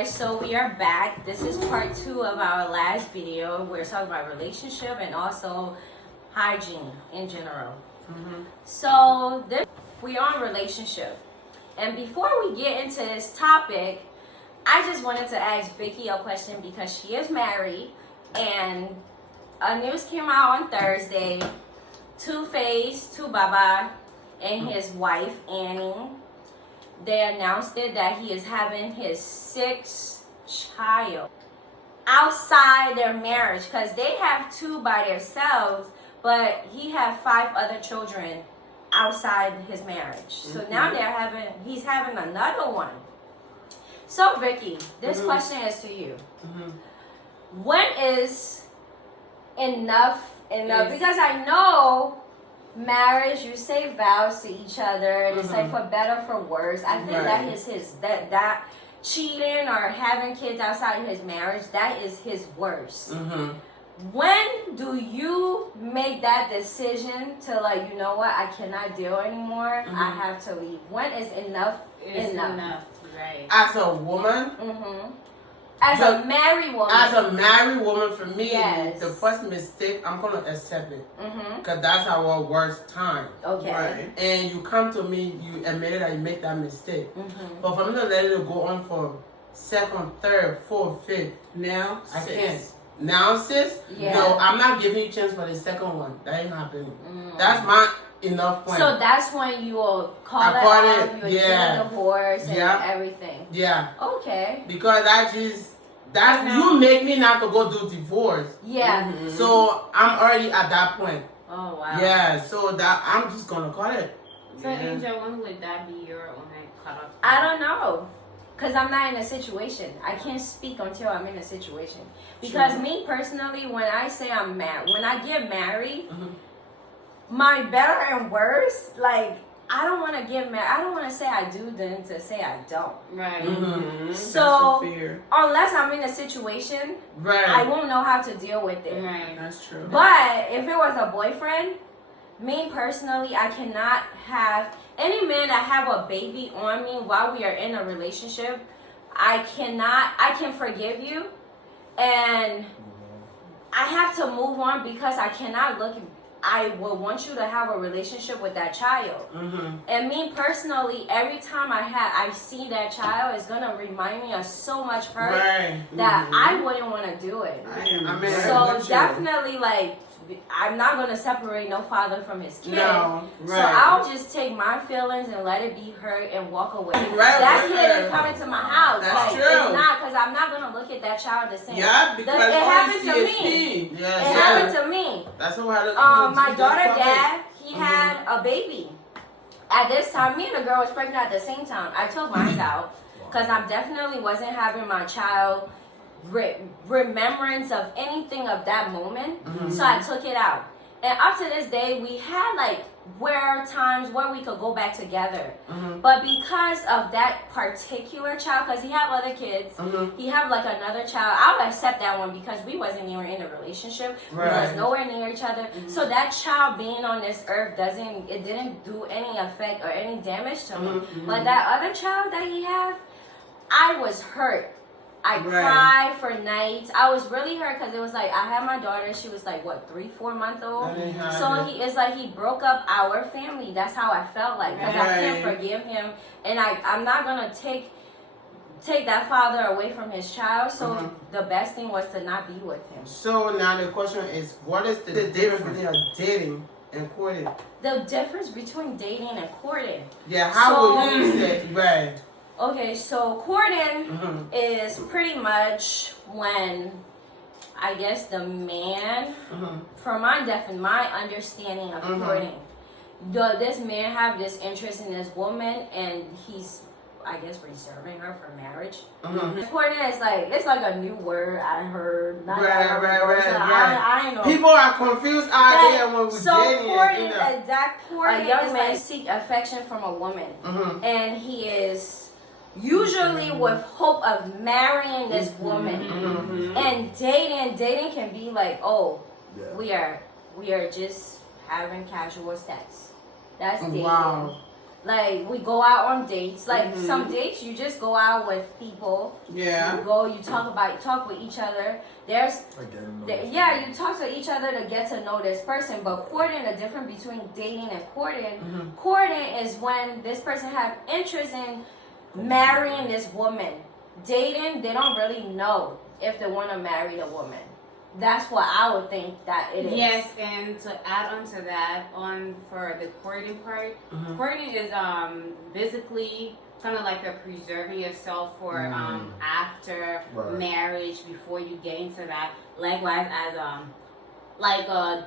guys, so we are back. This is part 2 of our last video. We're talking about relationship and also hygiene in general. So we are on relationship. And before we get into this topic, I just wanted to ask Vicky a question because she is married and news came out on Thursday. Two-Face, Baba, and his wife Annie, they announced it that he is having his 6th child outside their marriage, because they have 2 by themselves, but he had 5 other children outside his marriage. So now he's having another one. So Vicky, this question is to you. When is enough? Because I know marriage, you say vows to each other, and it's like for better, for worse. I think that is that cheating or having kids outside his marriage, that is his worst. When do you make that decision to, like, you know what, I cannot deal anymore, I have to leave? When is enough enough? Right. As a woman, As a married woman. As a married woman, for me, Yes. the first mistake, I'm gonna accept it, because that's our worst time. Okay. Right. And you come to me, you admitted that you made that mistake. But for me to let it go on for 2nd, 3rd, 4th, 5th, Now, I can't. Now, sis, Yeah. no, I'm not giving you a chance for the 2nd one. That ain't happening. That's my enough point. So that's when you will call it call off, it, you will yeah. get a divorce and Yeah. everything. Yeah. Okay. Because you make me not to go do divorce. Yeah. So I'm already at that point. Oh wow. Yeah, so that I'm just gonna call it. So Angel, when would that be your only cutoff? I don't know. Because I'm not in a situation. I can't speak until I'm in a situation. Because me personally, when I say I'm married, when I get married, my better and worse, like, I don't want to get married. I don't want to say I do than to say I don't. Right. So, unless I'm in a situation, I won't know how to deal with it. Right. That's true. But if it was a boyfriend, me personally, I cannot have any man that have a baby on me while we are in a relationship. I can forgive you, and I have to move on because I cannot I will want you to have a relationship with that child. And me personally, every time I see that child, it's gonna remind me of so much hurt that I wouldn't want to do it. So definitely, like, I'm not gonna separate no father from his kid. No, So I'll just take my feelings and let it be hurt and walk away. That kid ain't coming to my house. That's like, true. It's not, because I'm not gonna look at that child the same. Yeah, because it happened to me. Yes, It happened to me. That's what My daughter dad, he had a baby. At this time, me and the girl was pregnant at the same time. I took mine out because I definitely wasn't having my child remembrance of anything of that moment. So I took it out. And up to this day, we had like times where we could go back together. But because of that particular child, because he have other kids, he have like another child, I would accept that one because we wasn't even in a relationship. We was nowhere near each other. So that child being on this earth didn't do any effect or any damage to me. But that other child that he have, I was hurt. I cried for nights. I was really hurt because it was like I had my daughter. She was like 3-4 months old. So it's like he broke up our family. That's how I felt like, because I can't forgive him, and I'm not gonna take that father away from his child. So the best thing was to not be with him. So now the question is, what is the difference between dating and courting? The difference between dating and courting. Yeah, how would you say? Okay, so courting is pretty much when, I guess, the man, from my understanding of courting, this man have this interest in this woman, and he's, I guess, reserving her for marriage. Courting is like, it's like a new word I heard. I ain't know. People are confused out there when we dating. Courting, a young man seek affection from a woman, and he is usually with hope of marrying this woman. And dating can be like, we are just having casual sex. That's dating. Like we go out on dates. Like some dates, you just go out with people. Yeah. You talk with each other. You talk to each other to get to know this person. But courting, the difference between dating and courting. Courting is when this person have interest in marrying this woman. Dating, they don't really know if they want to marry the woman. That's what I would think that it is. Yes, and to add on to that, for the courting part, courting is basically kind of like a preserving yourself for after marriage, before you get into that. Likewise, as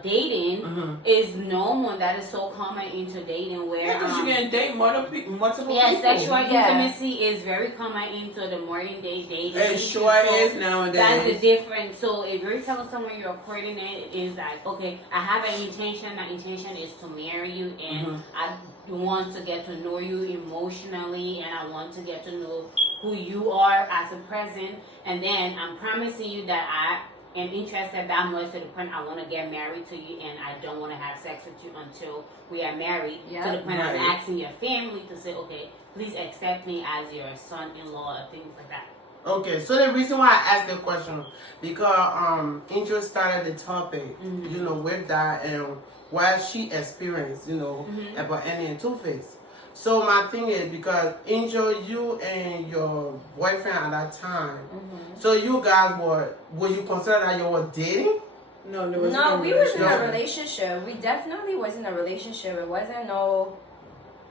dating is normal. That is so common into dating where because you can date multiple people. Sexual intimacy is very common into the modern day dating. It sure is nowadays. That's the difference. So if you're telling someone you're courting, it is like, okay, I have an intention. That intention is to marry you, and I want to get to know you emotionally, and I want to get to know who you are as a present, and then I'm promising you that I am interested that much to the point I want to get married to you, and I don't want to have sex with you until we are married. To the point I'm asking your family to say, okay, please accept me as your son-in-law, or things like that. Okay, so the reason why I asked the question, because Angel started the topic, with that and what she experienced, about Annie and Two-Face. So my thing is, because Angel, you and your boyfriend at that time, so you guys would you consider that you were dating? No, we was in a relationship. We definitely was in a relationship. It wasn't no,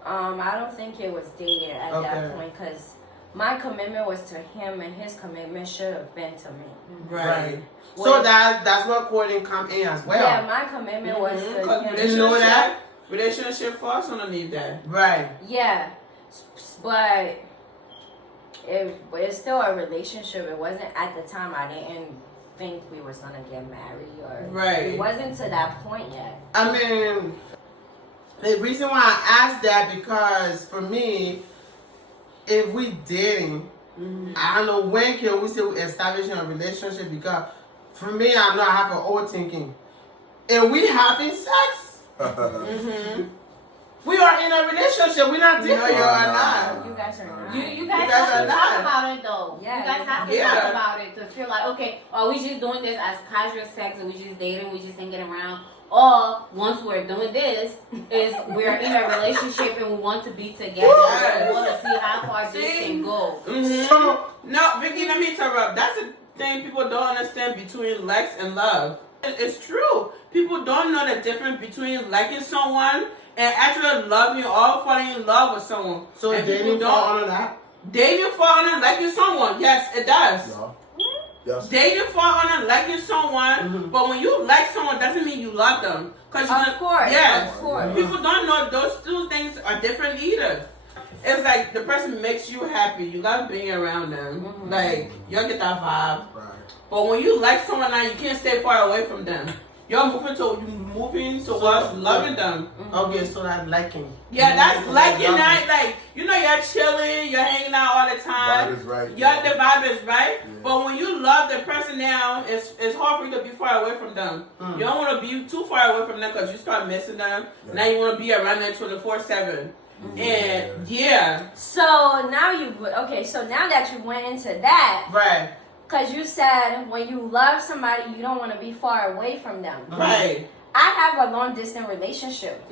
I don't think it was dating at that point, because my commitment was to him and his commitment should have been to me. Right. So that's what courting come in as well. Yeah, my commitment was to him. Did you know that? Relationship falls underneath that. Right. Yeah, but it's still a relationship. It wasn't at the time. I didn't think we was gonna get married, or it wasn't to that point yet. I mean, the reason why I asked that, because for me, if we dating, I don't know when can we say we establishing a relationship, because for me, I know I have an old thinking. If we having sex, we are in a relationship. We're not dating. No, you are not. You guys are not. You guys have to talk about it though. Yeah, you guys have to talk about it to feel like, okay, are we just doing this as casual sex, and we just dating, we just hanging around? Or once we're doing this, is we're in a relationship and we want to be together. Yes. We want to see how far this can go. So, no, Vicky, let me interrupt. That's the thing people don't understand between likes and love. It's true. People don't know the difference between liking someone and actually loving or falling in love with someone. So and dating fall under that? Dating fall under liking someone. Yes, it does. Yeah. Yes. Dating fall under liking someone, but when you like someone, doesn't mean you love them. Of course. Yes. Of course. People don't know those two things are different either. It's like the person makes you happy. You love being around them. Like, you'll get that vibe. Right. But when you like someone now, you can't stay far away from them. You're moving towards loving them. Okay, so that's liking. Yeah, that's liking that. Like, you're chilling, you're hanging out all the time. Vibe is right. The vibe is right. Yeah. But when you love the person now, it's hard for you to be far away from them. You don't want to be too far away from them because you start missing them. Yeah. Now you want to be around them 24/7. And So now so now that you went into that, Right. because you said when you love somebody, you don't want to be far away from them. right. I have a long distance relationship.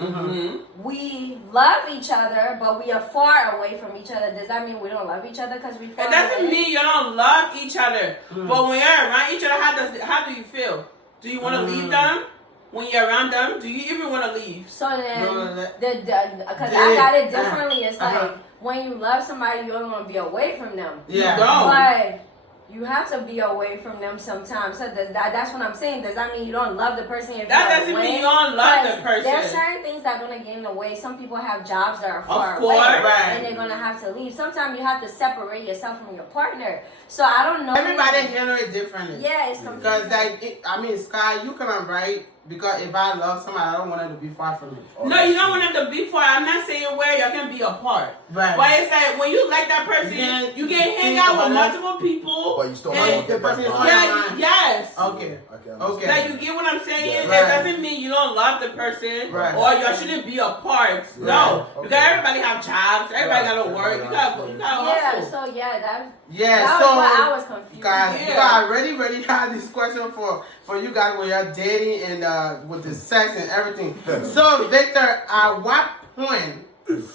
We love each other, but we are far away from each other. Does that mean we don't love each other because we far It doesn't away? mean you don't love each other. But when you're around each other, how do you feel? Do you want to leave them? When you're around them, do you even want to leave? So then, No, because I got it differently. It's like when you love somebody, you don't want to be away from them. Yeah. You don't. But you have to be away from them sometimes. So that's what I'm saying. Does that mean you don't love the person if That you're doesn't away? mean you don't love the Because There's person. certain things that are going to get in the way. Some people have jobs that are far course, away, right. and they're going to have to leave. Sometimes you have to separate yourself from your partner. So I don't know. Everybody handle it differently. Yeah, it's completely. Because Sky, you cannot write because if I love somebody, I don't want them to be far from me. No, you don't want them to be far. I'm not saying where you can be apart. Right. But it's like when you like that person, you can hang out with multiple people. But you still And want to the get that person is vibe. Yeah, yes. Okay. Okay. Like you get what I'm saying? Yeah. It Right. doesn't mean you don't love the person Right. or you shouldn't be apart. No, Right. because Okay. everybody have jobs. Everybody Right. gotta work. You gotta Yeah, hustle. so yeah, that Yeah, was so what I was confused. guys, Yeah. you guys really had this question for you guys when you're dating and with the sex and everything. So Victor, at what point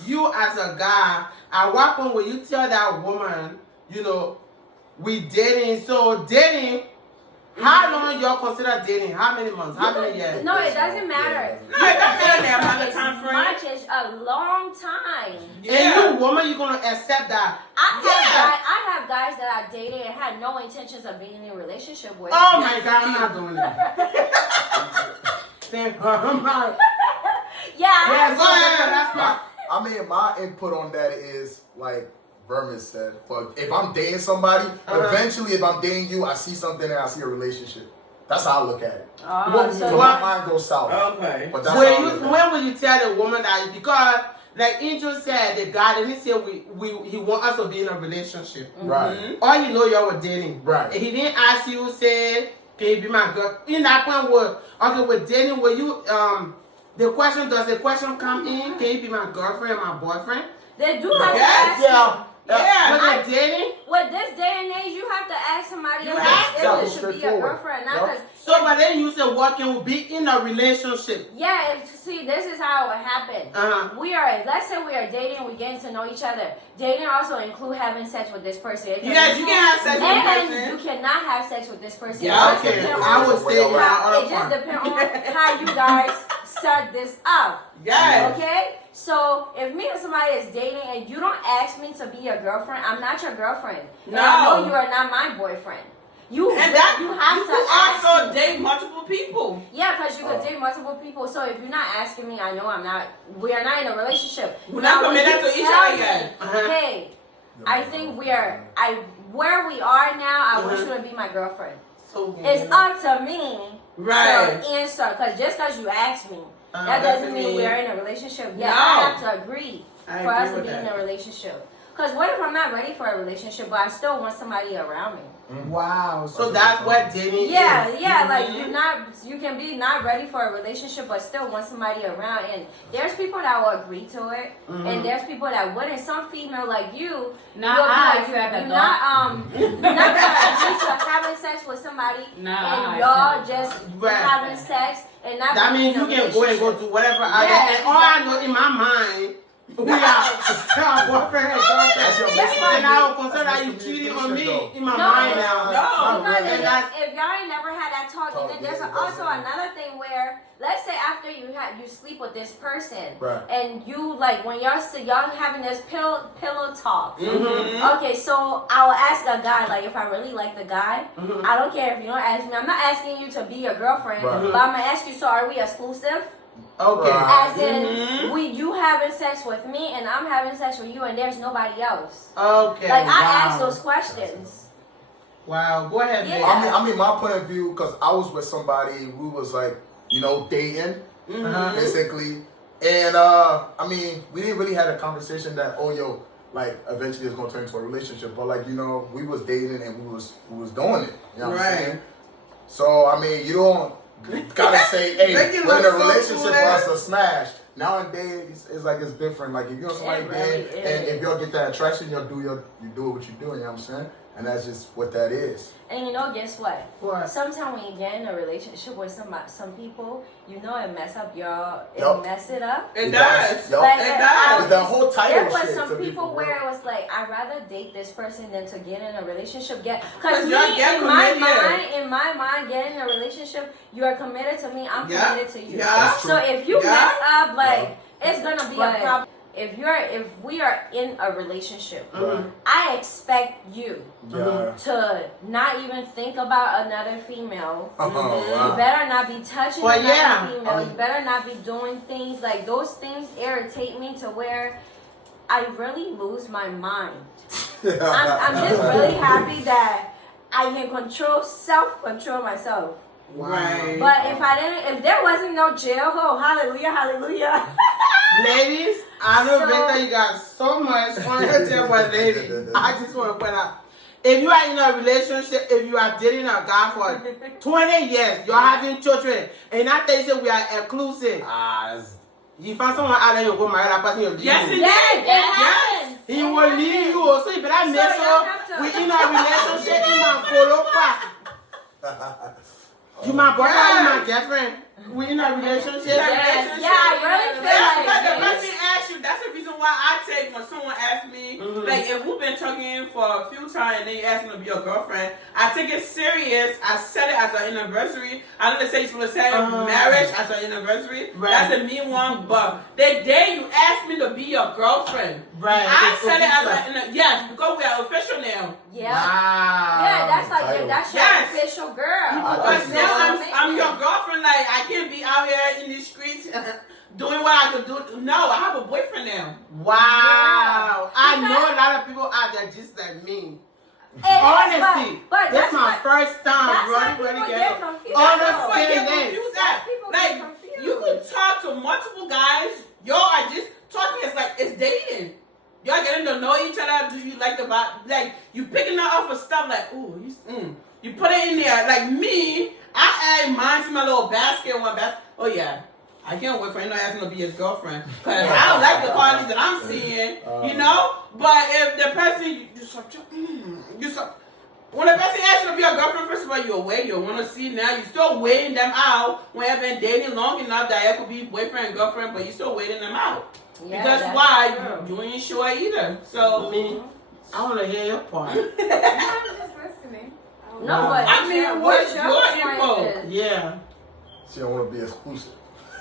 you as a guy, at what point will you tell that woman, you know, we dating? So dating, how long y'all consider dating? How many months? How many years? No, it doesn't matter. No, it doesn't matter the amount of It's time frame. much as a long time. And you woman, you gonna accept that? I have guys that I dated and had no intentions of being in a relationship with. Oh my God, I'm not doing that. Thank God, I'm not. Yeah. Yeah, go ahead. That's my. I mean, my input on that is like Vermin said. But if I'm dating somebody, eventually, if I'm dating you, I see something and I see a relationship. That's how I look at it. Oh, So so my mind goes south. Okay. But that's how I When, look at it. when will you tell the woman that? Because like Angel said, the guy didn't say he want us to be in a relationship. Right. All you know, y'all were dating. Right. And he didn't ask you, say, can you be my girl? In that point, where okay, with dating, will you the question, does the question come in? Can you be my girlfriend, my boyfriend? they do have to Yes. ask you. Yeah. Yeah. When they're dating. With this day and age, you have to ask somebody You if have to. it should be a Straightforward. girlfriend, not Yep. because. So, but then you say, what can we be in a relationship? Yeah, see, this is how it would happen. Let's say we are dating, we're getting to know each other. Dating also include having sex with this person. It Yes, you can have sex with the and person. you cannot have sex with this person. Yeah, It just Okay, depends I on would say how, it just depends on how you guys set this up. Yes. Okay? So if me and somebody is dating and you don't ask me to be your girlfriend, I'm not your girlfriend. And I No. know you are not my boyfriend. You And that you have you to can ask also me. date multiple people. Yeah, because you could Oh. date multiple people. So if you're not asking me, I know I'm not. We are not in a relationship. We're not Now, when committed you to each tell other me, yet. Hey, I think we are. Where we are now. I want you to be my girlfriend. So, It's up to me Right. to answer. Because just because you asked me, that that's doesn't me. mean we are in a relationship. Yeah, No. I have to agree I for agree us to with be in that. a relationship. Because what if I'm not ready for a relationship, but I still want somebody around me? Wow. So that's what dating Yeah, is. yeah, like you can be not ready for a relationship but still want somebody around, and there's people that will agree to it, and there's people that wouldn't. Some female like you, No, you'll be I like, accept that you're though. not gonna agree to having sex with somebody, No, and I y'all accept just Right. having sex and not. That being means in you a can go and go relationship. to whatever. Yeah, And all I know in my mind, we are our boyfriend and That's your girlfriend. miscommunication. And I don't consider that you cheating on me in my No, mind now. No. Not Because really. if y'all ain't never had that talk, and then there's yeah, also definitely. another thing where, let's say after you sleep with this person, Right. and you like when y'all having this pillow talk. Mm-hmm. Okay, so I will ask a guy like if I really like the guy, I don't care if you don't ask me. I'm not asking you to be your girlfriend, Right. but I'm gonna ask you. So are we exclusive? Okay. Right. As in, you having sex with me and I'm having sex with you, and there's nobody else. Okay. Like I wow. ask those questions. Wow. Go ahead, Yeah. Vic. I mean, my point of view, because I was with somebody who was like, dating, basically. And, I mean, we didn't really have a conversation that, like, eventually it's going to turn into a relationship. But, like, we was dating and we was doing it. You know what I'm saying? So, I mean, you don't gotta say, hey, Making we're in a love so relationship for us cool, to smash. Nowadays, it's like it's different. Like, if you're somebody It dead, really and is. if y'all get that attraction, you do what you do, you know what I'm saying? And that's just what that is. And guess what? What? Sometimes when you get in a relationship with some people, it mess up it Yup. mess it up. It does. Yup. Like, It does. With that whole title There was shit some to people people, where bro. it was like, I'd rather date this person than to get in a relationship. Because Cause me, y'all get committed. in my mind, getting in a relationship, you are committed to me. I'm Yeah. committed to you. Yeah. That's true. So if you Yeah. mess up, like Yeah. it's gonna be But- a problem. If we are in a relationship, Right. I expect you Yeah. to not even think about another female. Oh, You wow. better not be touching Well, another yeah. female. I mean- You better not be doing things like those things irritate me to where I really lose my mind. I'm just really happy that I can self-control myself. Right. But if there wasn't no jail, oh, hallelujah, hallelujah. Ladies, I know So- Victor, you got so much on your table, but ladies, I just want to point out, if you are in a relationship, if you are dating a guy for 20 years, you're having children, and not they say we are exclusive. You find someone out there, you go marry that person, you'll leave Yes, you. it Yeah, did. that Yes. happens. He will leave you, so you better make So sure y'all have to- we in a relationship, in my polo. You my brother, you my girlfriend. We in a relationship. Yes, yeah, I really feel That's like the this. person asked you. That's the reason why I take when someone asks me, like if we've been talking for a few times and then you ask me to be your girlfriend, I take it serious. I set it as an anniversary. I don't say you're supposed to say marriage as an anniversary. Right. That's a mean one. But the day you ask me to be your girlfriend, Right. I it's set it as official. yes, because we are official now. Yeah. Wow. Yeah, that's like Title. that's your Yes. official girl. Because I now think I'm your girlfriend. Like I can't be out here in these streets doing what I could do. No, I have a boyfriend now. Wow. Yeah. I Because- know a lot of people out there just like me. It is, Honestly, but this that's my what- first time that's why running people together. get confused. Honestly, That's what get yes. confused at. People get Like confused. you could talk to multiple guys. Y'all are just talking. It's like it's dating. Y'all getting to know each other. Do you like the vibe? Like you picking up off of stuff. Like ooh, you put it in there. Like me, I add mine to my little basket. One basket. Oh yeah. I can't wait for him to ask me to be his girlfriend because I don't like the qualities that I'm seeing, you know. But if the person when the person asks you to be your girlfriend, first of all, you're away. You want to see now. You're still waiting them out when you've been dating long enough that it could be boyfriend and girlfriend, but you're still waiting them out. Yeah, Because that's why? true. You ain't sure either. So I want to hear your part. I'm just listening. No, but I mean, what's your point info? is- Yeah. She don't want to be exclusive.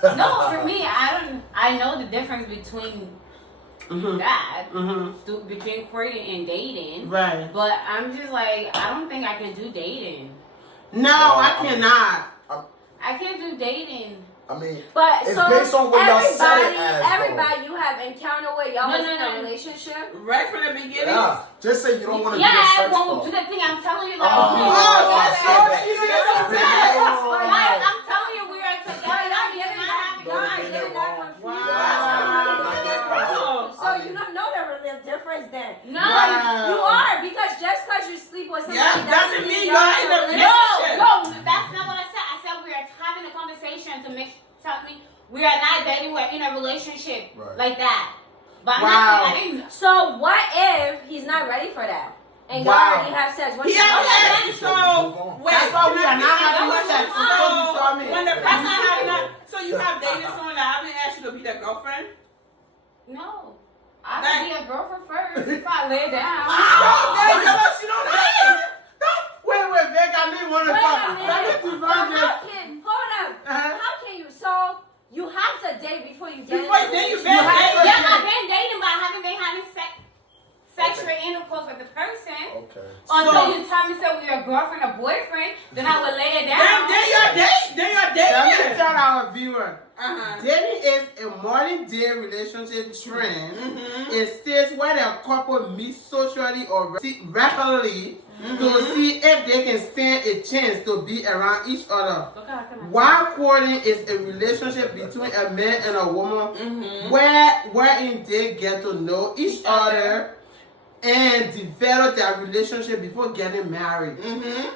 No, for me, I know the difference between Mm-hmm. that, Mm-hmm. between courting and dating. Right. But I'm just like, I don't think I can do dating. No, I cannot. I can't do dating. I mean, But it's so based on what y'all said it as, though. everybody you have encountered with y'all No, was no, in no. a relationship. right from the beginning. yeah. Just say you don't want to Yeah, be a I sex won't do doll. the thing. I'm telling you, like, Oh, okay, that's okay. so Like, I'm telling you, we are together. Y'all You're getting not that, having y'all fun. getting that confused. Wow. So you don't know the real difference then. No. Wow. You are because just because you sleep with somebody Yeah, doesn't mean y'all you're in a in relationship. No, that's not what I said. I said we are having a conversation to tell me we are not dating. We're in a relationship Right. like that. But I'm Wow. not saying I didn't. So what if he's not ready for that? And y'all Wow. already have sex. What He you has gonna asked do? you, so wait. That's why we can I are not ask having you a sex. question? That's what you told me. When the person having that, so you have dated someone that haven't asked you to be their girlfriend? No. I would be a girlfriend first if I lay down. She don't like it. Wait, Vic, I need one to Wait talk. a Let me minute. define But this. how can hold up? Uh-huh. How can you? So you have to date before you get Before in a then you relationship. been have dating. Yeah, I've been dating, but I haven't been having sexual intercourse with the person. Okay. Until you tell me say we're a girlfriend or boyfriend, then I would lay it down. Then you're dating. Then you're Let me dating. tell our viewer. Uh-huh. Dating is a modern day relationship trend. It states where the couple meet socially or regularly to see if they can stand a chance to be around each other. While courting is a relationship between a man and a woman wherein they get to know each other and develop their relationship before getting married.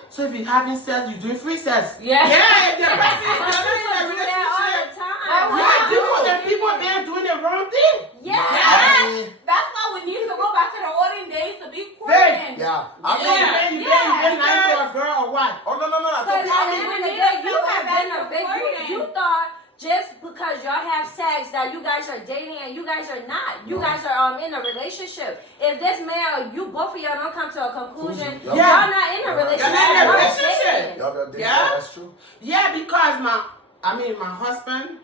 So if you're having sex, you're doing free sex. Yeah. Yeah, if the person is People not in do a that all relationship. the time. People been doing the wrong thing. Yeah. I mean, That's why we need to go back to the olden days to be Babe. courting. yeah. I You mean, been lying to a girl or what? oh, no. I Because told at the you. end of the day, you have been a big. You thought just because y'all have sex that you guys are dating and you guys are not. You guys are in a relationship. If this man, you both of y'all don't come to a conclusion, Yeah. y'all not in a relationship. You're not in a y'all relationship. dating. Y'all got dating. Yeah. That's true. Yeah, because my husband,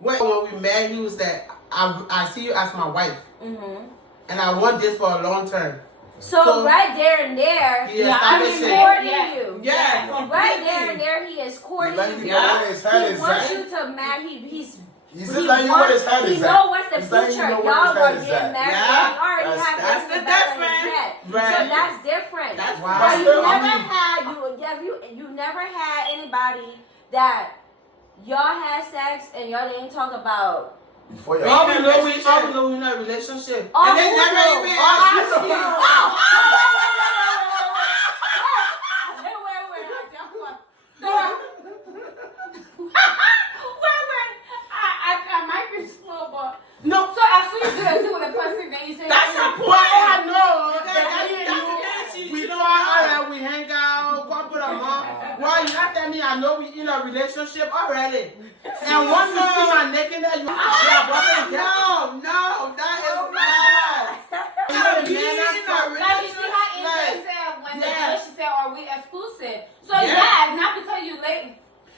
when we met, he was like, I see you as my wife, and I want this for a long term. So right there and there, He I established mean, it. courting Yeah. you. Yeah, Right there and completely. there, he is courting Like you. you know where his head He is wants at. you to marry. He's just letting you know where his head He is know at. what's the He's letting you future. know where Y'all his head are is getting at. married. Yeah. You already have That's this in the the back of his difference. head. Right. So that's different. That's Wow. But you Still, I never mean- had you. have you never had anybody that y'all had sex and y'all didn't talk about? Before All y'all. we know we in a relationship. All And they who never know? even All asked I you to see. be. I might be slow, but No, so as soon as you do it with a person, then you say That's her but point. I know That's that we don't talk, know. alright, we hang out, go put a mom. Why you not telling me I know we in a relationship already? And once you see my nakedness, you No, that is not. Yeah, Be man, in that's a so- like you see how Angel Like, said when yeah. the relationship said, "Are we exclusive?" So Yeah. yeah, not because you late.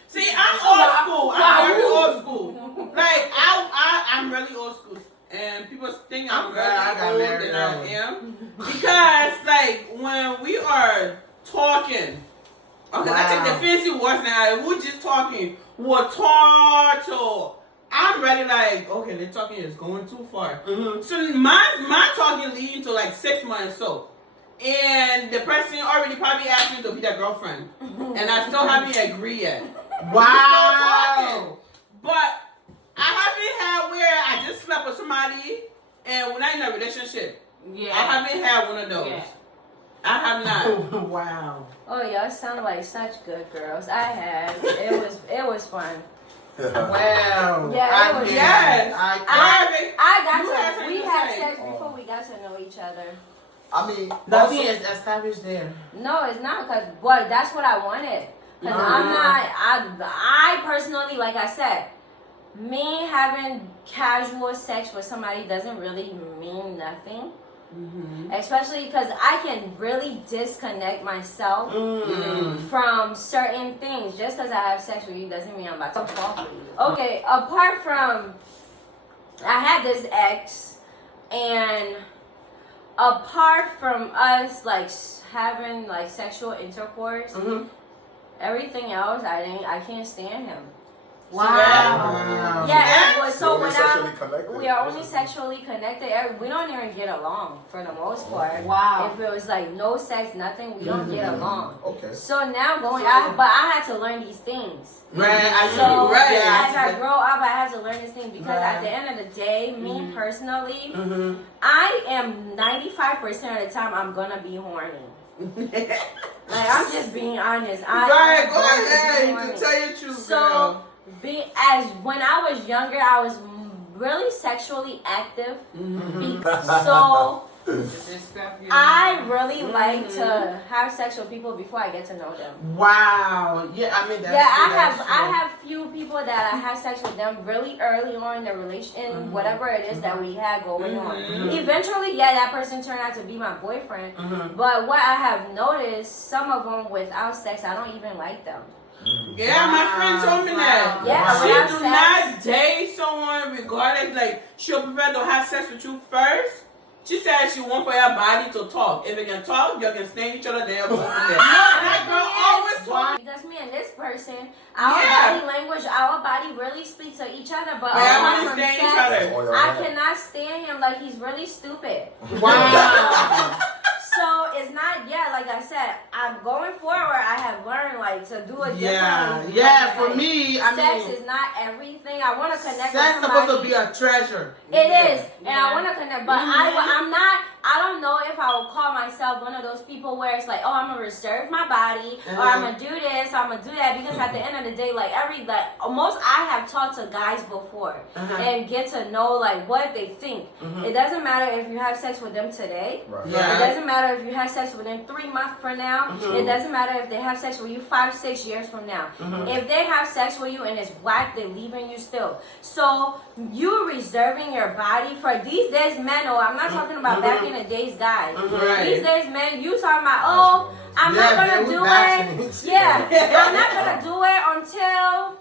See, I'm old school. I'm very Wow. old school. Like I'm really old school, and people think I'm I'm glad I got really old married than I early. am because, like, when we are talking, okay, I take the Wow. fancy words now. We're just talking. We're talking. I'm ready. Like, okay, the talking is going too far. Mhm. So my talking leading to like 6 months so. And the person already probably asked me to be their girlfriend. And I still haven't agreed yet. Wow. But I haven't had where I just slept with somebody and we're not in a relationship. Yeah. I haven't had one of those. Yeah. I have not. Wow. Oh, y'all sound like such good girls. I had. It was fun. Wow. Yeah, it was- Yes. I You got had to. something We to had say. sex before we got to know each other. I mean, Nothing also, is established there. No, it's not because, but that's what I wanted. Because I'm not. I personally, like I said, me having casual sex with somebody doesn't really mean nothing. Especially because I can really disconnect myself from certain things. Just because I have sex with you doesn't mean I'm about to fall for you. Okay, apart from, I had this ex, and apart from us like having like sexual intercourse, everything else I can't stand him. Wow. Yeah, but you're so only when sexually connected. we are only sexually connected, we don't even get along for the most part. Wow. If it was like no sex, nothing, we don't get along. Okay. So now but I had to learn these things. Right. So Right. as I grow up, I had to learn this thing because Right. at the end of the day, me personally, Mm-hmm. I am 95% of the time I'm gonna be horny. Like I'm just being honest. Right, I'm go going to be ahead. You horny. can tell your truth, So, girl. when I was younger, I was really sexually active. So I really like to have sex with people before I get to know them. Wow. Yeah, I mean that's Yeah, true, that's I true. have few people that I had sex with them really early on in the relation, whatever it is that we had going on. Eventually, yeah, that person turned out to be my boyfriend. But what I have noticed, some of them without sex, I don't even like them. Yeah, my friend told me that. Yeah, She without do sex. not date someone regardless, like she'll prefer to have sex with you first. She said she want for your body to talk. If it can talk, you can stand each other there. And that girl always talk. Because me and this person, our Yeah. body language, our body really speak to each other. But Yeah, apart we from stand each sex, other. Oh, I yeah. cannot stand him. Like he's really stupid. Wow. So it's not. Yeah, like I said, I'm going forward. I have learned like to do it Yeah. differently. Yeah, for Like, me, I sex mean is not everything. I want to connect sex with supposed somebody. to be a treasure. It is, and Yeah. I want to connect, but I'm not. I don't know if I will call myself one of those people where it's like, oh, I'm gonna reserve my body, or I'm gonna do this, or I'm gonna do that, because at the end of the day, like most I have talked to guys before and get to know like what they think. It doesn't matter if you have sex with them today. Right. Yeah. It doesn't matter if you have sex with them 3 months from now. It doesn't matter if they have sex with you 5-6 years from now. If they have sex with you and it's whack, they're leaving you still. So you reserving your body for these days, men. Or I'm not talking about back in the days, guys. Right. These days, men, you talking about, oh, I'm not gonna do it. Yeah, I'm not gonna do it until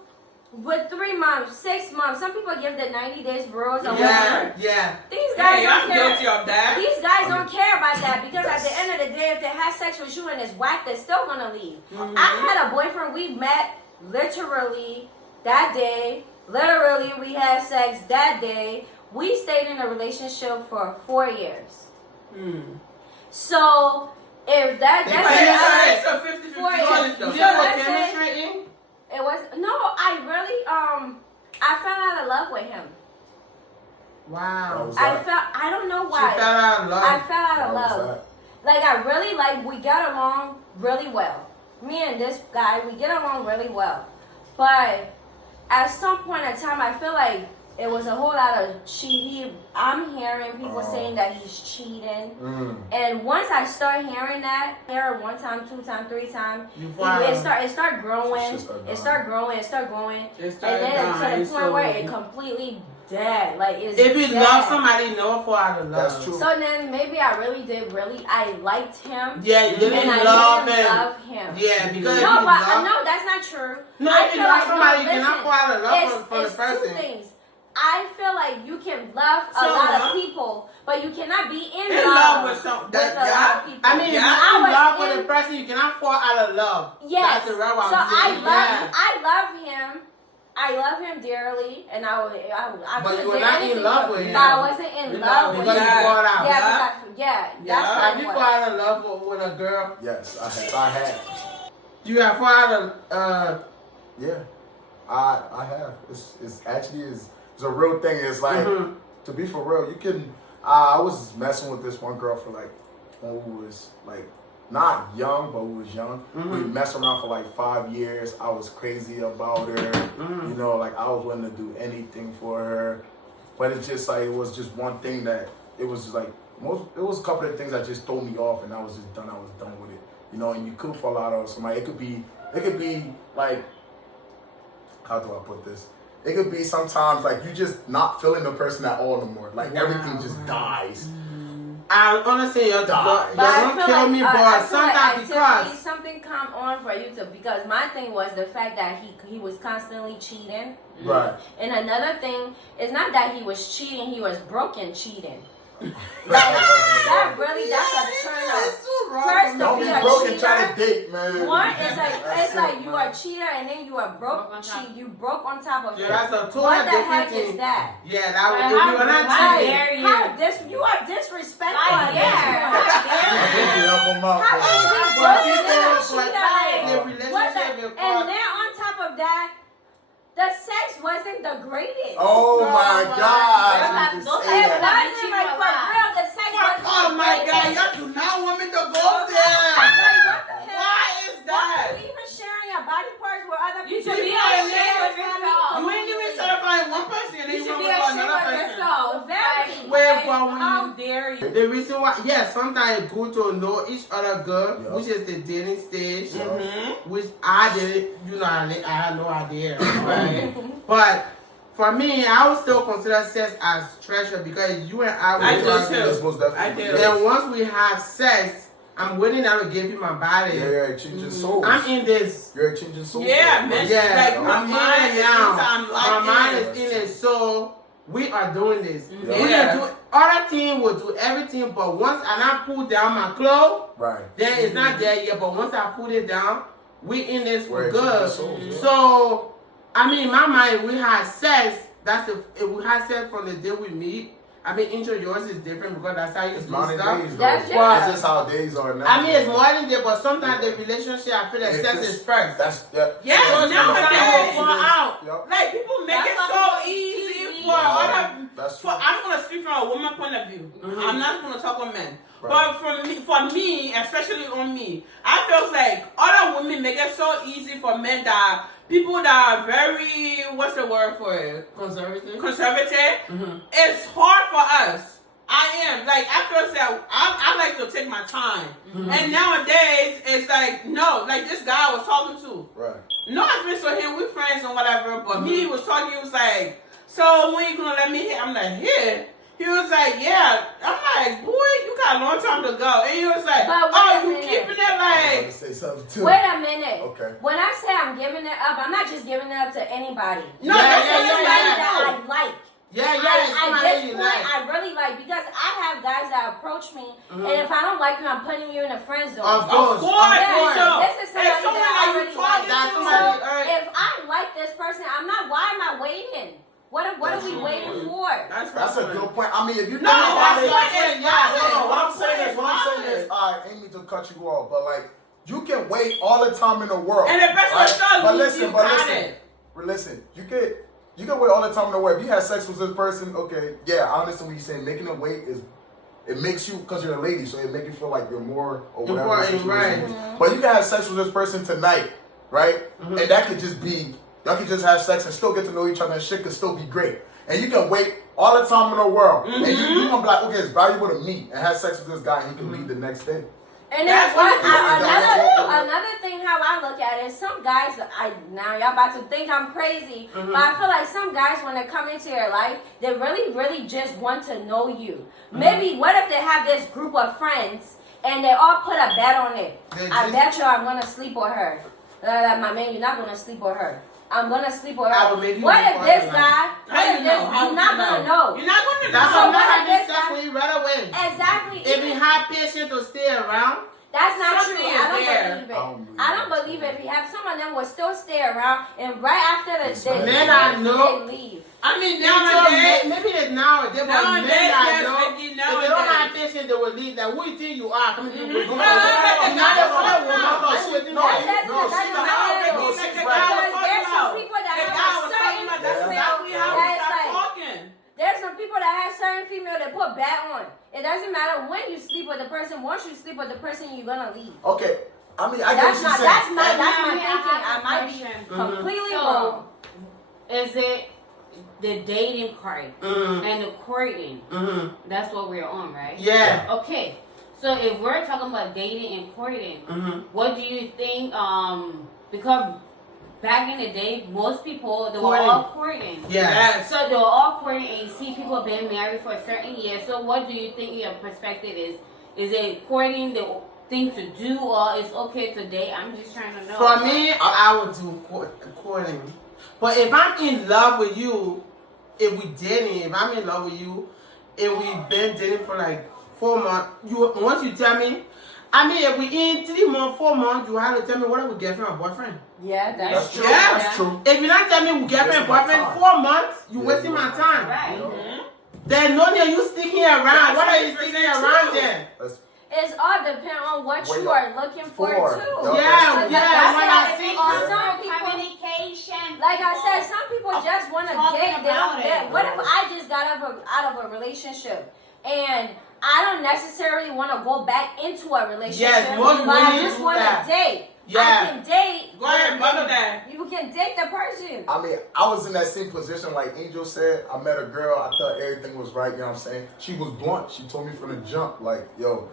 with 3 months, 6 months. Some people give the 90 days rules or whatever. Yeah. These guys Hey, don't I'm care. guilty of that. These guys don't care about that because at the end of the day, if they have sex with you and it's whack, they're still gonna leave. I had a boyfriend, we met literally that day. Literally, we had sex that day. We stayed in a relationship for 4 years. So, if that's It's a 50-50 4 choice, years. though. Wow. That I don't know She why. fell out of love. I fell out of Why was love. that? Like I really we got along really well. Me and this guy, we get along really well. But at some point in time, I feel like it was a whole lot of cheating. I'm hearing people saying that he's cheating. And once I start hearing that, hear it 1 time, 2 time, 3 times, it start growing. It start growing. It And started then dying, to the point so- where it completely dead. Like it's If you dead. love somebody, never fall out of love. That's true. So then maybe I liked him. Yeah, you didn't And I love didn't him. love him. Yeah, because No, if you but love, no, that's not true. no, I if you feel love like, somebody, no, you cannot listen, fall out of love it's for the person. 2 things. I feel like you can love a So, lot huh? of people, but you cannot be in In love love with some with a lot of people. I mean, if Yeah, you're in was love with in- a person, you cannot fall out of love. Yes. That's the right one. So Yeah. I love him. I love him dearly, and I But could've you were did not in anything love for with him. him. But I wasn't in You love know, with because him. you fall out. Yeah, Yeah. that's Yeah. Have what you it fall was. out of love with a girl? Yes, I have. You have fall out of Yeah, I have. It's actually it's a real thing. It's like Mhm. to be for real. You can. I was messing with this one girl for like when we was like not young, but we was young. We messed around for like 5 years. I was crazy about her. You know, like I was willing to do anything for her. But it's just like it was just one thing that it was just like it was a couple of things that just threw me off, and I was just done. I was done with it. You know, and you could fall out of somebody. It could be like, how do I put this? It could be sometimes like you just not feeling the person at all no more. Like everything just dies. I understand your Die. But I don't feel kill like, me, I but feel like sometimes activity, because something come on for you to, because my thing was the fact that he was constantly cheating. Right. And another thing is not that he was cheating, he was broken cheating. Like that really, that's a turn off. First Don't to be be a broke and try cheater. to date, man. One is like That's it's like it, you man. are a cheater and then you are broke. Broke on top. You broke on top of yeah, it. that's a totally What the different heck thing. is that? Yeah, that was But if you were how not cheating. dare you? You are disrespectful. How dare you? How dare I you? think you help them out, How man. can you be But broken people, and a but cheater? that Like, the what relationship the, is and called. then on top of that, the sex wasn't the greatest. Oh my God! You Those just are say It that. wasn't like for real. The sex wasn't Oh the my God, greatest. y'all do not want me to go there. Like, what the hell? Why is Why that? are you even sharing your body parts with other You people? should be don't ashamed share of with yourself. family. You ain't even certifying one person, and then You you should want be to go ashamed another of person. yourself. Very. Wait, but when How you, dare you? the reason why, yes, sometimes it's good to know each other good, Yeah. which is the dating stage, Mm-hmm. which I did, you know, I had no idea, right? But for me, I would still consider sex as treasure because you and I I will do talk- too. Yes, most definitely. I do. Then once we have sex, I'm willing now to give you my body. Yeah, you're exchanging souls. I'm in this. You're exchanging souls. Yeah, bro. man. Yeah, Like, my I'm in mind it is now. inside, My I'm mind like, is in it, so we are doing this. Yeah. We can do other team will do everything, but once I pull down my clothes, Right. then it's not there yet. But once I put it down, we in this for We're good. exchanging souls, yeah. So, I mean, in my mind, we had sex. If we had sex from the day we meet. I mean, intro yours is different because that's how you It's do modern stuff. days, though. That's That's just- just how days are now. I mean, it's more than that, but sometimes the relationship, I feel that It's sex just- is first. That's yeah. Yes, So sometimes nowadays. we'll fall out. Yep. Like, people make That's it why so people easy easy. for other. That's For, I'm gonna speak from a woman point of view. Mhm. I'm not gonna talk on men. Right. But for me, especially on me, I feel like other women make it so easy for men that people that are very, what's the word for it? Conservative. Conservative. Mhm. It's hard for us. I am like I feel like I like to take my time, and nowadays it's like no, like this guy I was talking to. right. No offense to him, we friends and whatever, but me, he was talking, he was like, so when you gonna let me hit? I'm like, here? He was like, yeah. I'm like, boy, you got a long time to go. And he was like, But wait oh, a you minute. keeping it I like, was to say something too. Wait a minute. Okay. When I say I'm giving it up, I'm not just giving it up to anybody. no, Yeah, that's yeah, what yeah, it's Somebody like. that I like. Yeah, yeah, it's At somebody this you point, like. I really like, because I have guys that approach me, and if I don't like you, I'm putting you in a friend zone. Of Of course, course, Yeah, of course. so this is somebody it's someone that I that you already talking like. That's to. somebody- So if I like this person, I'm not. Why am I waiting? What are we waiting for? That's That's a good point. I mean, if you No, think about that's it, what it's no, what I'm valid. saying is, I ain't mean to cut you off, but like, you can wait all the time in the world. And the person right? still But you listen, got listen, it. listen. You can wait all the time in the world. If you have sex with this person, okay, yeah, I understand what you're saying. Making it wait it makes you, because you're a lady, so it makes you feel like you're more or whatever. Important, right. But you can have sex with this person tonight, right? And that could just be, y'all could just have sex and still get to know each other and shit could still be great. And you can wait all the time in the world. And you can be like, okay, it's valuable to meet and have sex with this guy and he can leave the next day. And That's that's what what another thing how I look at it is some guys, now y'all about to think I'm crazy, but I feel like some guys when they come into your life, they really just want to know you. Maybe what if they have this group of friends and they all put a bet on it? I bet you I'm gonna sleep with her. My man, you're not gonna sleep with her. I'm gonna sleep with I her. will make you What be if part this of guy? How What you if know? this? How You're you not gonna know. You're not gonna That's So why I'm what not if having this sex guy- with you right away. Exactly. If you have patience to stay around, That's not Something true. is I don't there. believe it. I don't believe it. If you have some of them will still stay around, and right after the day, Men I know- they leave. I mean, nowadays, nowadays, maybe it's nowadays, but men Nowadays, I yes, know, Vicky, if they don't have nowadays. patience, they will leave. Like, who you think you are? Come here, No, not a woman, no, but she- who you think no, you are? That's no, that's she not not- my no, role. she's Because right. there's some people that the have guy a was certain talking about, that's female exactly how we that's start like, talking. there's some people that have certain female that put bet on. It doesn't matter when you sleep with the person. Once you sleep with the person, you're gonna leave. Okay, I mean, I get what That's you're not. saying. That's my I thinking. I have a might be question. completely So, wrong. is it the dating part and the courting? That's what we're on, right? Yeah. Okay. So if we're talking about dating and courting, what do you think? Because back in the day, most people they were all courting. Yeah. So they were all courting, and you see people being married for a certain year. So what do you think your perspective is? Is it courting the thing to do, or it's okay to date? I'm just trying to know. For me, I would do courting. But if I'm in love with you, if we dating, if I'm in love with you, if we've been dating for like 4 months, once you tell me, I mean, if we in 3 months, 4 months, you have to tell me whether we girlfriend or boyfriend. Yeah, That's true. Yeah. That's true. If you not tell me we girlfriend or Wasting my boyfriend, time. 4 months, you Yeah, wasting you my wasting my time. Right. There's no need you sticking around. That's What are you 100% sticking around true. then? It's all depend on what Wait you up. are looking for For. too. Yup. Yeah, That's yeah. When I why see on you, some people, Communication. like I said, some people just want to talking date. They don't about date. it. What if I just got out of a relationship and I don't necessarily want to go back into a relationship, Yes, most but I women just do want that. to date. I Yeah. can date. Go ahead, bundle that. You can date the person. I mean, I was in that same position like Angel said. I met a girl. I thought everything was right. You know what I'm saying? She was blunt. She told me from the jump, like, yo,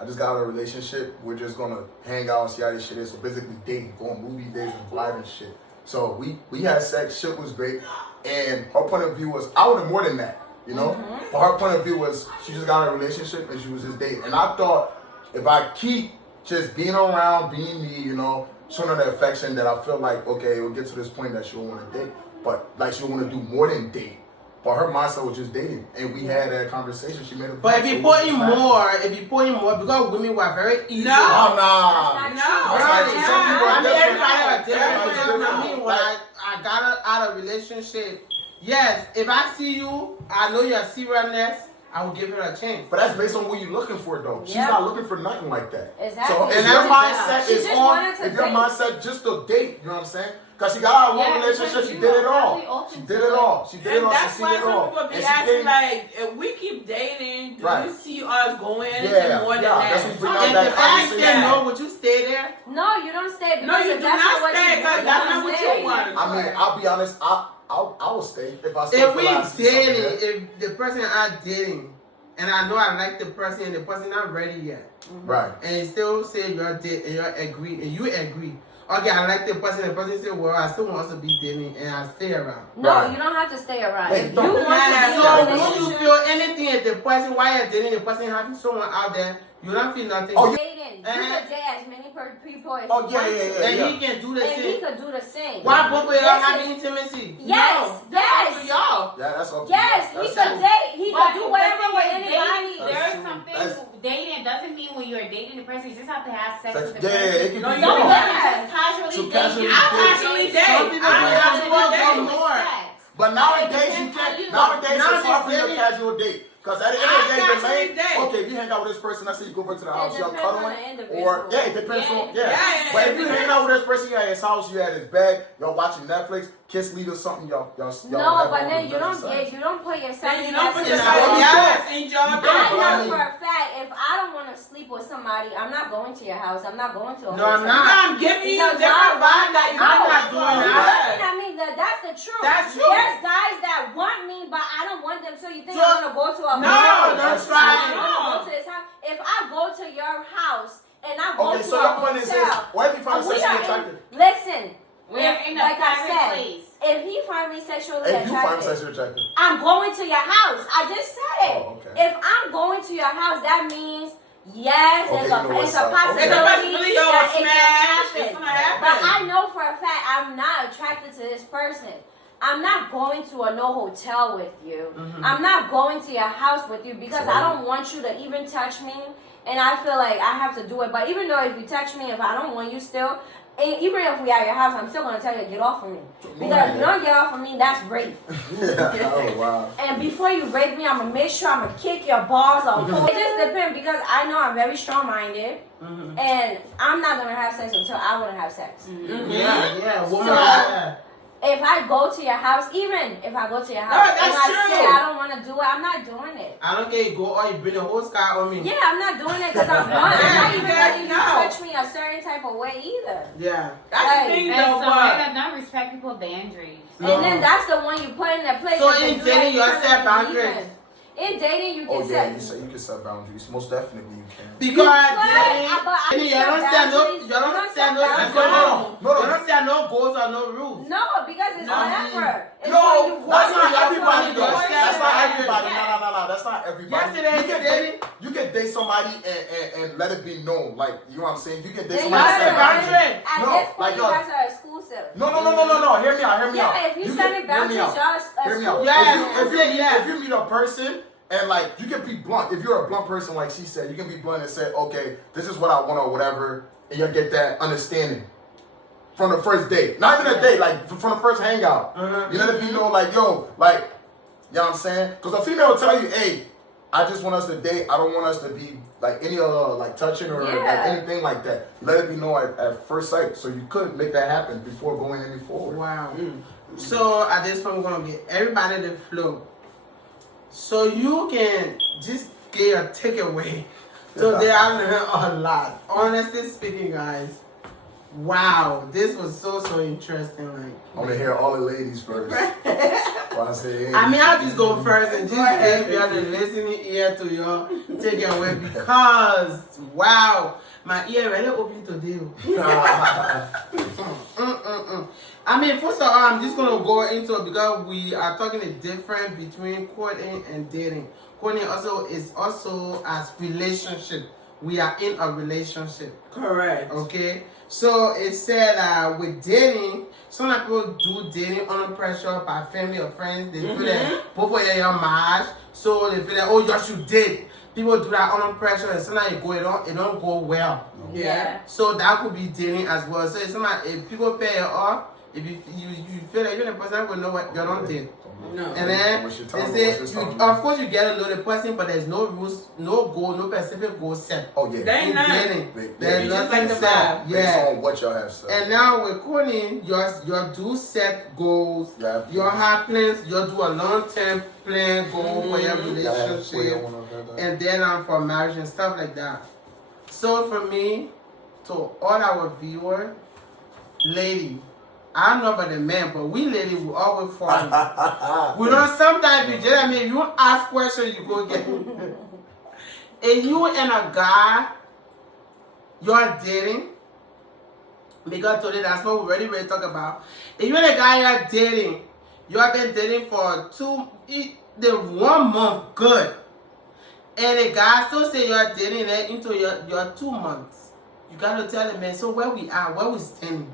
I just got out of a relationship. We're just going to hang out and see how this shit is. So basically dating, go on movie days and vibe and shit. So we had sex. Shit was great. And her point of view was, I wanted more than that, you know? But her point of view was, she just got out of a relationship and she was just dating. And I thought, if I keep just being around, being me, you know, showing her the affection that I feel like, okay, it'll get to this point that she'll want to date. But like she'll want to do more than date. But her mindset was just dating. And we had that conversation. She made a but if you put in more, because women were very easy. No. Oh, nah. That's No. not true. Right. Right. Some people are I mean, different. everybody are different. Everybody's For different. me, when I got out of a relationship, yes, if I see you, I know your seriousness, I will give her a chance. But that's based on what you're looking for, though. She's Yeah. not looking for nothing like that. Exactly. So if And your that's mindset She is just on, wanted to if your date. mindset just to date, you know what I'm saying? Because she got out of one Yeah, relationship, because she you did it are all. really open She to did it. it all. She did it And all. She that's seen why it some all. people be And she asking, came. like, if we keep dating, do Right. you see us going anything Yeah, more than yeah, that? that's what we bring If out the that guy conversation. say no, would you stay there? No, you don't stay because No, you if do that's not what stay, you 'cause want, that's you not don't what stay. you want. I mean, I'll be honest. I will stay if I still If feel we like I see something dating, there. if the person I'm dating, and I know I like the person, and the person not ready yet, Right. and he still say you're date and you agree, and you agree. Okay, I like the person. The person say, well, I still want us to be dating, and I stay around. No, Right. you don't have to stay around. Hey, If you don't- want to Yeah, be in So a when you relationship, feel anything if the person while you're dating the person having someone out there, you don't feel nothing. Oh, dating, you Uh-huh. could date as many people as Oh, you yeah, want yeah, to. yeah. And he can do the And he same. could do the same. Why both of y'all Yes, having intimacy? Yes, No. yes. Up to y'all. Yeah, that's up to Yes, you. he That's could true. date. He could do whatever with Dating, anybody. there That's is true. something. That's- Dating doesn't mean when you're dating the person, you just have to have sex with the Yeah, person. it can No, be you Some don't. more. women just casually So date. casually I'll date. actually date. Some people I'm do actually that. dating. More. But nowadays you depends how can't. you- Nowadays it's Nowadays hard for you to dating- casual date. Because at the end of the day, the actually main, did. okay, if you hang out with this person, let's say you go over to the house, y'all depends on cuddling, the individual. or it depends on Yeah, But if you it hang out with this person, you at his house, you at his bed, y'all watching Netflix, kiss lead or something, y'all No, have but all then the you don't best get, you don't put yourself And you in don't that put situation. yourself. Yes, enjoy I that. know for a fact, if I don't want to sleep with somebody, I'm not going to your house. I'm not going to a No, I'm hotel. not. I'm giving you Because different why- vibe that you I'm not don't doing want. that. I mean, that's the truth. That's true. There's guys that want me, but I don't want them. So you think So- I'm gonna go to a No, hotel? that's I'm right. gonna go to his house. If I go to your house and I go Okay, to so a your point is this, hotel, what if you find we sexually are attractive? listen. We're in a like I private said, place. if he find me sexually If you find attractive, sexually attractive. I'm going to your house. I just said it. Oh, okay. If I'm going to your house, that means yes, Okay, it's you know it's what's a up. Okay. possibility It's a possibility you'll that it can smash. It's happen. gonna happen. But I know for a fact I'm not attracted to this person. I'm not going to a no hotel with you. I'm not going to your house with you because I don't want you to even touch me. And I feel like I have to do it. But even though if you touch me, if I don't want you still, even if we at your house, I'm still going to tell you to get off of me. Because if you don't get off of me, that's rape. Yeah. Oh wow. And before you rape me, I'm going to make sure I'm going to kick your balls off. It just depends because I know I'm very strong-minded. And I'm not going to have sex until I want to have sex. Yeah, woman. So- Yeah. If I go to your house, even if I go to your house, that's and I true. say I don't want to do it, I'm not doing it. I don't care, you go or you bring the whole sky on me. Yeah, I'm not doing it because I'm not even Yeah, letting you no. touch me a certain type of way either. Yeah. That's Like, the thing And though, somebody but that don't respect people's boundaries. No. And then that's the one you put in the place. So that in do dating, you that set in boundaries. even. In dating, you Oh can yeah, set. you can set boundaries. Most definitely you can. Because I you set don't set no, boundaries. you don't set no, boundaries. you don't set no goals or no rules. No, because it's No. never. It's when No, you that's want not it, everybody when you though. want it. That's not everybody. Yeah. No. That's not everybody. Yesterday, you can dating. you can date somebody and let it be known. Like you know what I'm saying. You can date Then you somebody. That's and a set boundaries. boundary. At No, this point, like you yo, guys are exclusive. No. Hear me out. Yeah, if you set can- boundaries, y'all Hear me out. Yeah, If you meet a person and like you can be blunt. If you're a blunt person, like she said, you can be blunt and say, okay, this is what I want or whatever, and you'll get that understanding from the first date. Not even a date, like from the first hangout. You let it be known, like yo, like you know what I'm saying? Because a female will tell you, hey, I just want us to date. I don't want us to be like any other like touching or like anything like that. Let it be known at first sight, so you could make that happen before going any forward. Wow. So at this point, we're gonna get everybody to flow. So you can just get your takeaway. Today I learned a lot. Honestly speaking, guys. Wow, this was so interesting. Like, I'm gonna hear all the ladies first. Before I say anything. I mean, I'll just go first and just give you the listening ear to your takeaway because wow, my ear really open today. I mean, first of all, I'm just gonna go into it because we are talking the difference between courting and dating. Courting also is also as relationship. We are in a relationship. correct. Okay, so it said with dating, some people do dating under pressure by family or friends. They feel that both of you are married, so they feel that oh you should date. People do that under pressure, and sometimes it don't go well. Yeah. So that could be dating as well. So it's sometimes if people pay you off, if you feel like you're the person will know what you don't date. No. And then What's your they time? say, What's your time? of course you get to know the person, but there's no rules, no goal, no specific goal set. Oh yeah. They ain't In none. dating, They there's just nothing like the set. vibe. Based Yeah. on what y'all have said. And now with courting, you do set goals. Yeah. You have plans. You do a long-term plan goal for your relationship, and then for marriage and stuff like that. So for me, to all our viewers, lady, I don't know about the men, but we lady we always fall. We don't sometimes you just if you ask questions, you go get. If you and a guy you're dating, because today that's what we already talk about. If you and a guy you're dating, you have been dating for 1 month, good. And the guy still say you're dating it into your 2 months. You gotta tell the man, so where we are, where we standing.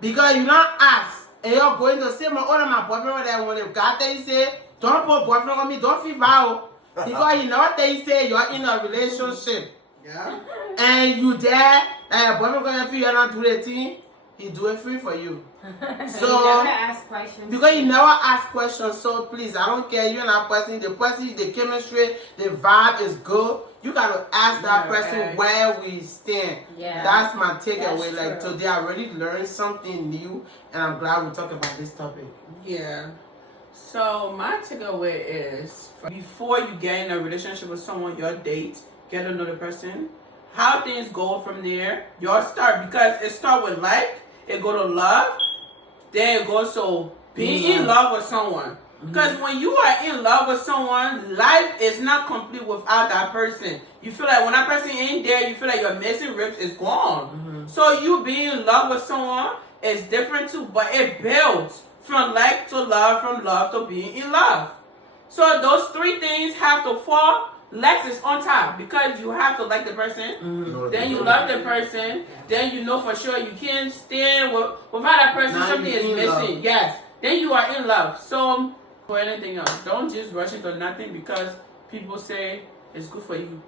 Because you don't ask, and you're going to say, my boyfriend that when the guy tell you say, don't put boyfriend on me, don't feel bad. Because you know what they say, you're in a relationship. Yeah. And you there, and your boyfriend gonna feel you're not doing the thing, he do it free for you. So you So never ask questions. because you never ask questions, so please, I don't care. You're not person, the chemistry, the vibe is good. You gotta ask that Yeah, person right. where we stand. Yeah. That's my takeaway. That's Like true. today, I really learned something new, and I'm glad we talked about this topic. Yeah. So my takeaway is before you get in a relationship with someone, your date, get to know the person, how things go from there. Your start because it start with like, it go to love, then it goes to being in love with someone. Because when you are in love with someone, life is not complete without that person. You feel like when that person ain't there, you feel like your missing ribs is gone. So you being in love with someone is different too, but it builds from like to love, from love to being in love. So those three things have to fall. Lex is on top because you have to like the person. Then you love the person. Then you know for sure you can't stand without that person. Now Something you're is in missing. love. Yes. Then you are in love. So for anything else, don't just rush into nothing because people say it's good for you.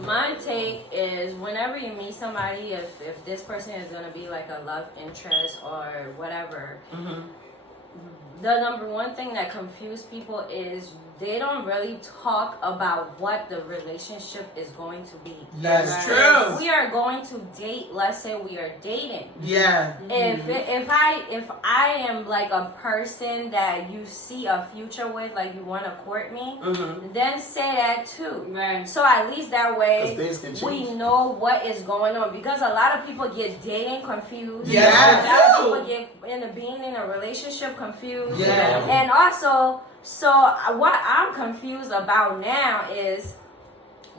My take is whenever you meet somebody, if this person is gonna be like a love interest or whatever, the number one thing that confuses people is they don't really talk about what the relationship is going to be. Yes. True. We are going to date. Let's say we are dating. Yeah. If I am like a person that you see a future with, like you want to court me, then say that too. Right. So at least that way 'Cause things can we change. know what is going on, because a lot of people get dating confused. Yes. A lot of people get into being in a relationship confused. Yeah. And also, so what I'm confused about now is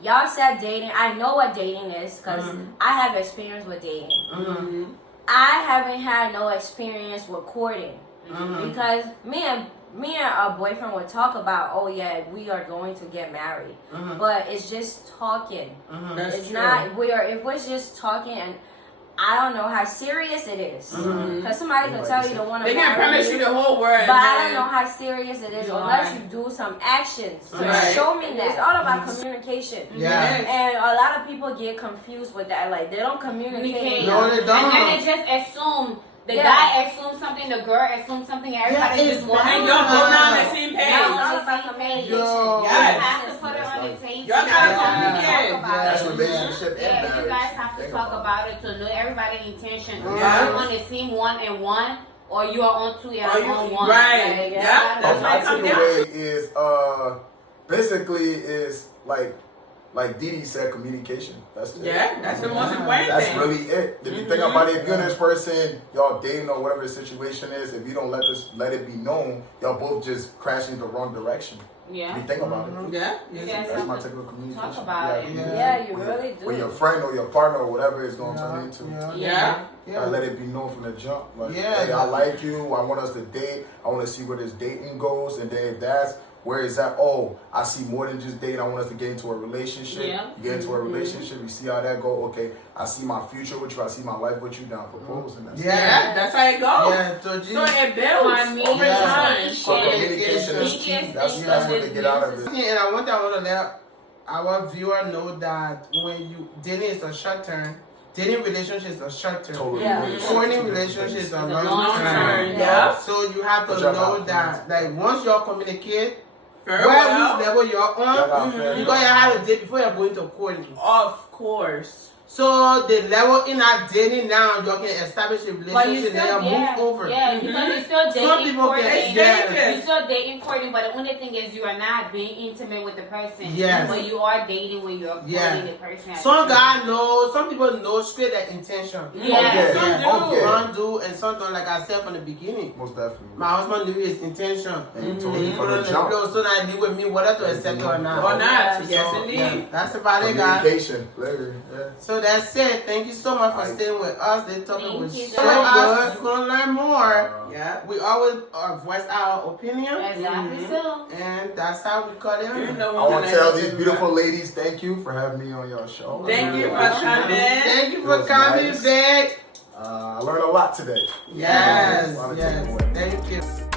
y'all said dating. I know what dating is because I have experience with dating. I haven't had no experience with courting because me and a boyfriend would talk about, oh yeah, we are going to get married, but it's just talking. That's It's true. not if we're just talking, and I don't know how serious it is, because somebody could tell you to want to They can marry promise you the whole world. but I don't know how serious it is You unless are. you do some actions to Right. show me that. It's all about communication. Yeah. And a lot of people get confused with that. Like, they don't communicate. No, they don't. And then they just assume. The Yeah. guy assumes something, the girl assumes something, everybody it's just wants bad. And y'all both not on the same It's page. all about communication. Yo. You Yes. have to put it on the table. Y'all gotta communicate. Talk about That's it. relationship and Yeah, marriage. you guys have to Think talk about about it to know everybody's intention. Yeah. You want to seem one and one, or you are on two and Or you- on one. right. Like, Yeah, that's My what it comes down takeaway is basically is like Didi said, communication. That's it. Yeah, that's the most important That's thing. really it. If you think about it, if you're in this person, y'all dating or whatever the situation is, if you don't let it be known, y'all both just crash in the wrong direction. If Yeah. you think about it. Yeah. You guys That's have my to typical communication. talk about it. Yeah, you With really your, do. with your friend or your partner or whatever it's going to turn into. Yeah. I let it be known from the jump. Like, Yeah. hey, I like you. I want us to date. I want to see where this dating goes. And then if that's where is that? Oh, I see more than just dating. I want us to get into a relationship. Yeah. You get into a relationship. You see how that go. Okay, I see my future with you. I see my life with you. Now propose and that's Yeah, that's how it goes. Yeah, so So Jesus. it builds over Yeah. time. So communication is key. That's what they get out of it. And I want to let our viewer know that when you dating is a short term, dating relationship is a short term. Totally. Yeah. Courting relationship is a long long term. term, yeah. So you have to But y'all know not that, like, once y'all communicate, Very where well. which level you're Y'all on, not fair. because you have a date before you're going to courting. Of course. So the level in that dating now, you can establish a But you relationship still, and then move over. yeah, because you're still Some dating, people courting. get Yeah. You're still dating, courting, but the only thing is you are not being intimate with the person. Yes. But you are dating when you're courting Yeah. the person. at Some the time. guys know, some people know straight their intention. Yeah. Some do. Okay. Some do, and some don't, like I said from the beginning. Most definitely. My husband knew his intention. And you And told he me put from on the the jump. floor, so now he with me whether to accept it or not. Or not. Yes, So, indeed. yeah, that's about it, guys. Communication. Later. Yeah. So that's it. Thank you so much for Alright. staying with us. This topic Thank was you, so guys. good. You're gonna learn more. Yeah. We always voice our opinion, Exactly so. and that's how we cut it. You on. know I want to tell these beautiful ladies, thank you for having me on your show. Thank you for appreciate it. coming. Thank you It for was coming, nice. Vic. I learned a lot today. Yes, A lot of yes. takeaways. Thank you.